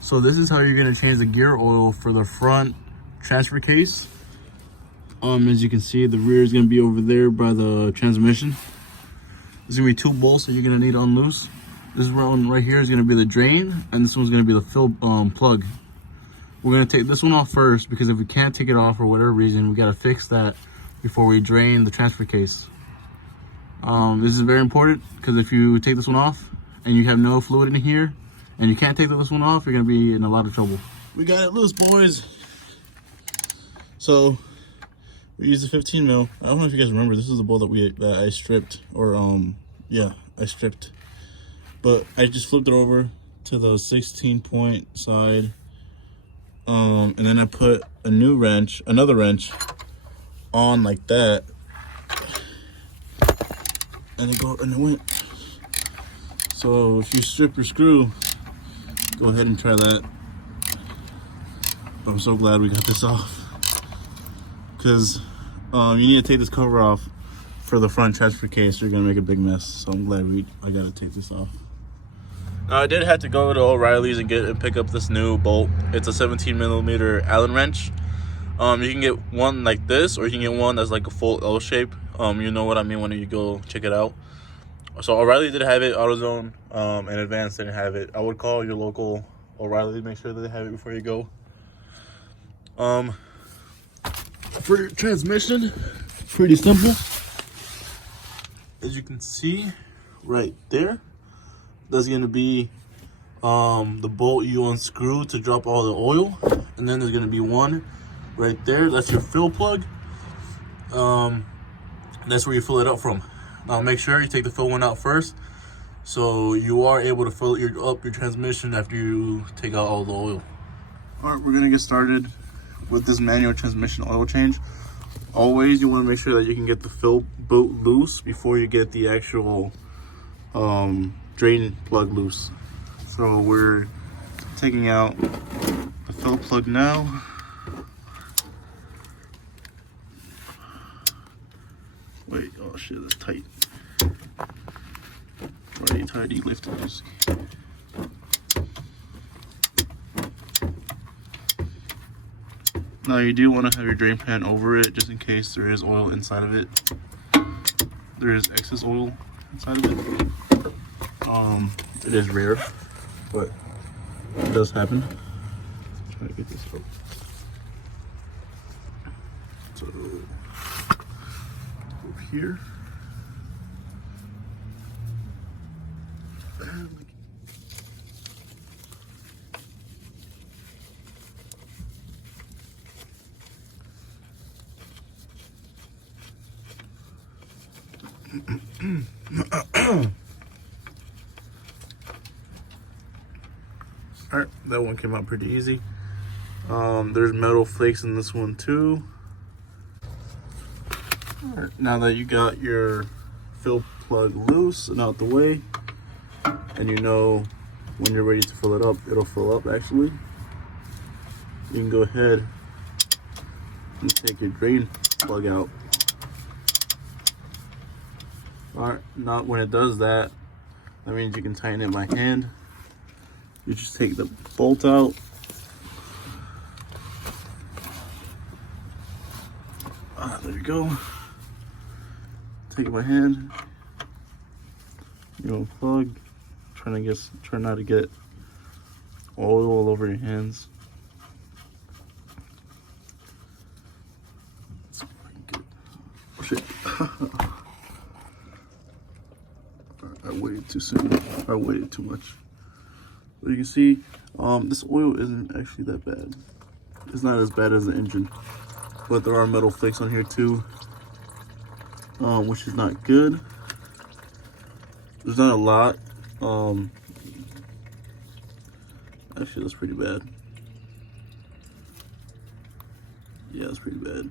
So this is how you're gonna change the gear oil for the front transfer case. As you can see, the rear is gonna be over there by the transmission. There's gonna be 2 bolts that you're gonna need to unloose. This one right here is gonna be the drain, and this one's gonna be the fill plug. We're gonna take this one off first because if we can't take it off for whatever reason, we gotta fix that before we drain the transfer case. This is very important because if you take this one off and you have no fluid in here and you can't take this one off, you're gonna be in a lot of trouble. We got it loose, boys. So we used a 15 mil. I don't know if you guys remember, this is the bolt that I stripped, or yeah, I stripped. But I just flipped it over to the 16 point side. And then I put another wrench on like that. And it went. So if you strip your screw, go ahead and try that. I'm so glad we got this off. Because you need to take this cover off for the front transfer case. You're gonna make a big mess. So I'm glad I gotta take this off. Now I did have to go to O'Reilly's and pick up this new bolt. It's a 17mm Allen wrench. You can get one like this, or you can get one that's like a full L shape. You know what I mean when you go check it out. So O'Reilly did have it, AutoZone and Advanced didn't have it. I would call your local O'Reilly to make sure that they have it before you go. For your transmission, pretty simple. As you can see right there, that's gonna be the bolt you unscrew to drop all the oil, and then there's gonna be one right there. That's your fill plug. That's where you fill it up from. Now make sure you take the fill one out first, so you are able to fill up your transmission after you take out all the oil. All right, we're gonna get started with this manual transmission oil change. Always you want to make sure that you can get the fill boot loose before you get the actual drain plug loose. So we're taking out the fill plug now. Wait, oh shit, that's tight. Already tight, lifted this. Now you do want to have your drain pan over it just in case there is oil inside of it. There is excess oil inside of it. It is rare, but it does happen. Let's try to get this out. So over here. Alright, that one came out pretty easy. There's metal flakes in this one too. Alright, now that you got your fill plug loose and out the way, and you know when you're ready to fill it up, it'll fill up actually, you can go ahead and take your drain plug out. Alright, now when it does that, that means you can tighten it by hand. You just take the bolt out. There you go. Take it by hand. You unplug. Try not to get oil all over your hands. Let's see if I can get. Oh shit. I waited too soon. I waited too much. But you can see, this oil isn't actually that bad. It's not as bad as the engine, but there are metal flakes on here too, which is not good. There's not a lot. Actually, that's pretty bad. Yeah, that's pretty bad.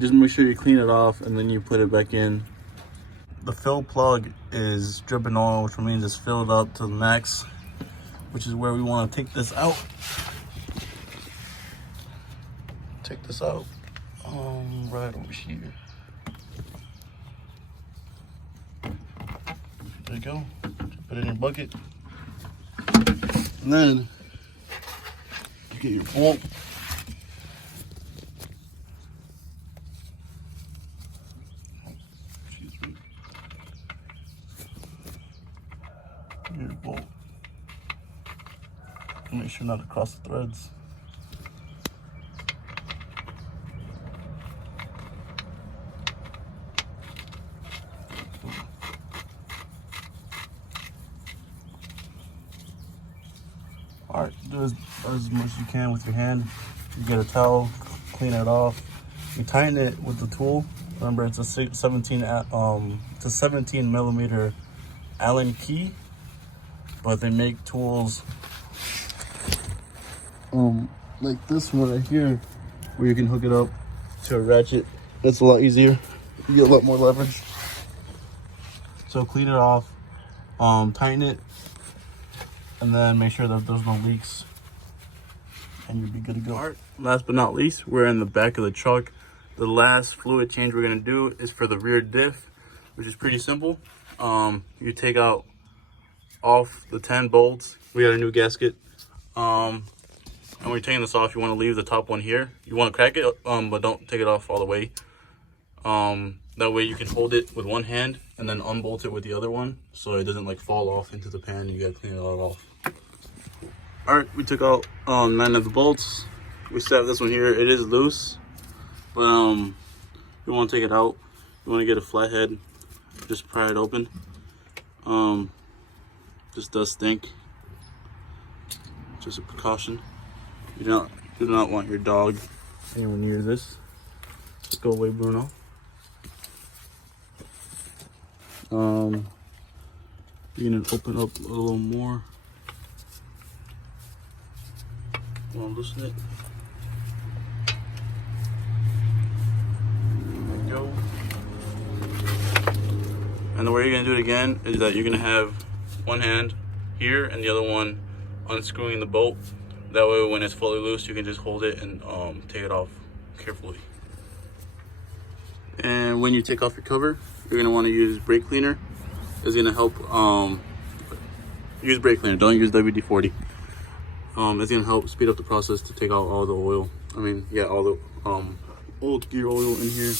Just make sure you clean it off and then you put it back in. The fill plug is dripping oil, which means it's filled up to the max, which is where we want to take this out. Take this out right over here. There you go. Put it in your bucket. And then you get your bolt. Excuse me. Your bolt. Make sure not to cross the threads. All right, do as much as you can with your hand. You get a towel, clean it off. You tighten it with the tool. Remember, it's a 17 millimeter Allen key, but they make tools like this one right here, where you can hook it up to a ratchet. That's a lot easier. You get a lot more leverage. So clean it off, tighten it, and then make sure that there's no leaks, and you'll be good to go. All right, last but not least, we're in the back of the truck. The last fluid change we're gonna do is for the rear diff, which is pretty simple. You take out off the 10 bolts. We got a new gasket. And when you're taking this off, you want to leave the top one here. You want to crack it, but don't take it off all the way. That way you can hold it with one hand and then unbolt it with the other one, so it doesn't like fall off into the pan. You gotta clean it all off. All right, we took out 9 of the bolts. We still have this one here. It is loose, but you want to take it out. You want to get a flathead, just pry it open. This does stink. Just a precaution. You do not want your dog anywhere near this. Just go away, Bruno. You can open up a little more. Want to loosen it? There we go. And the way you're gonna do it again is that you're gonna have one hand here and the other one unscrewing the bolt. That way when it's fully loose, you can just hold it and take it off carefully. And when you take off your cover, you're gonna want to use brake cleaner. It's gonna help. Use brake cleaner. Don't use WD-40. It's gonna help speed up the process to take out all the oil. I mean, yeah, all the old gear oil in here.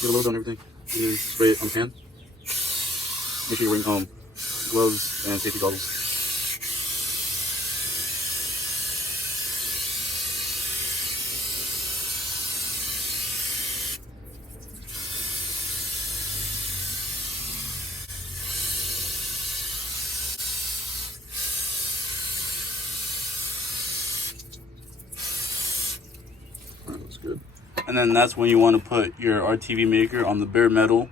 Get a load on everything. You spray it on the pan. Make sure you're wearing gloves and safety goggles. That's good. And then that's when you want to put your RTV maker on the bare metal.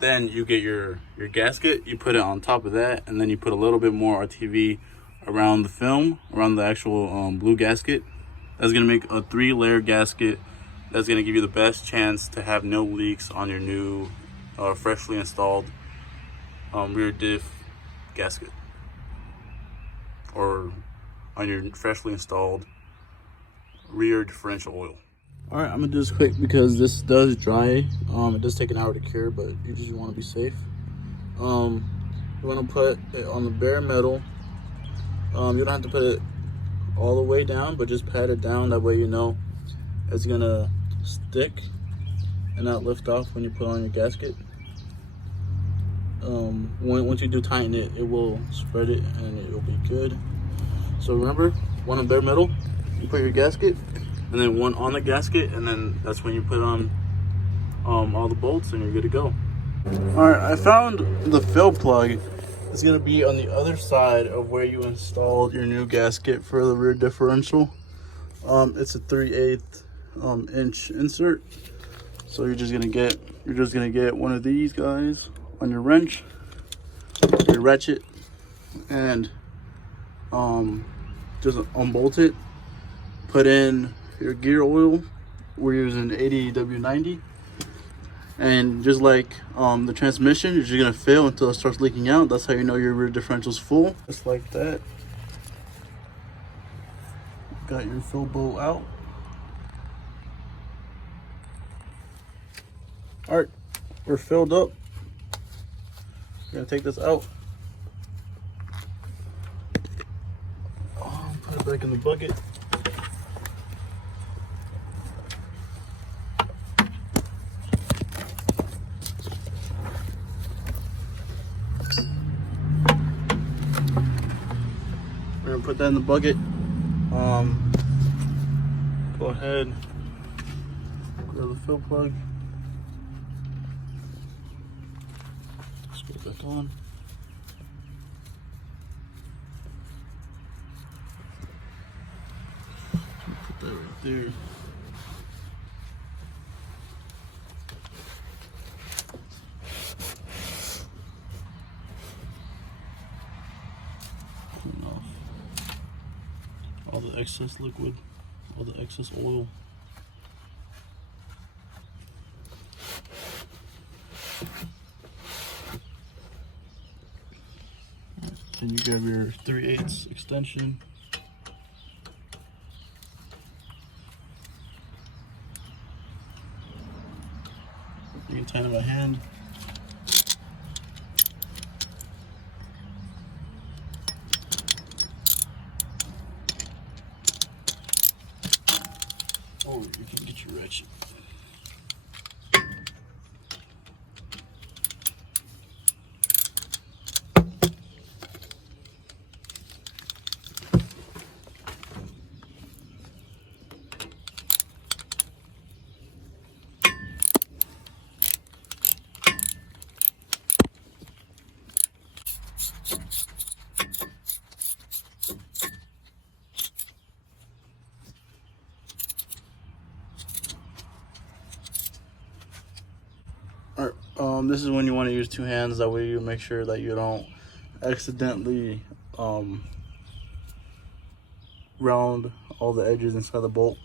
Then you get your gasket, you put it on top of that, and then you put a little bit more RTV around the film, around the actual blue gasket. That's gonna make a 3-layer gasket. That's gonna give you the best chance to have no leaks on your new freshly installed rear diff gasket, or on your freshly installed rear differential oil. All right, I'm gonna do this quick because this does dry. It does take an hour to cure, but you just want to be safe. You want to put it on the bare metal. You don't have to put it all the way down, but just pat it down. That way you know it's gonna stick and not lift off when you put on your gasket. Once you do tighten it, it will spread it and it will be good. So remember, one on bare metal, you put your gasket, and then one on the gasket, and then that's when you put on all the bolts and you're good to go. All right, I found the fill plug. It's gonna be on the other side of where you installed your new gasket for the rear differential. It's a 3/8 inch insert. So you're just gonna get one of these guys on your wrench, your ratchet, and just unbolt it. Put in your gear oil. We're using 80 W90, and just like the transmission, you're just gonna fill until it starts leaking out. That's how you know your rear differential's full. Just like that. Got your fill bolt out. All right, we're filled up. We're gonna take this out. Put it back in the bucket. We're gonna put that in the bucket. Go ahead, grab the fill plug. Screw it back on. Put that right there. Clean off all the excess liquid, all the excess oil. Then you grab your 3/8 extension. You can tighten it by hand. Or you can get your ratchet. Alright, this is when you want to use two hands. That way you make sure that you don't accidentally round all the edges inside the bolt.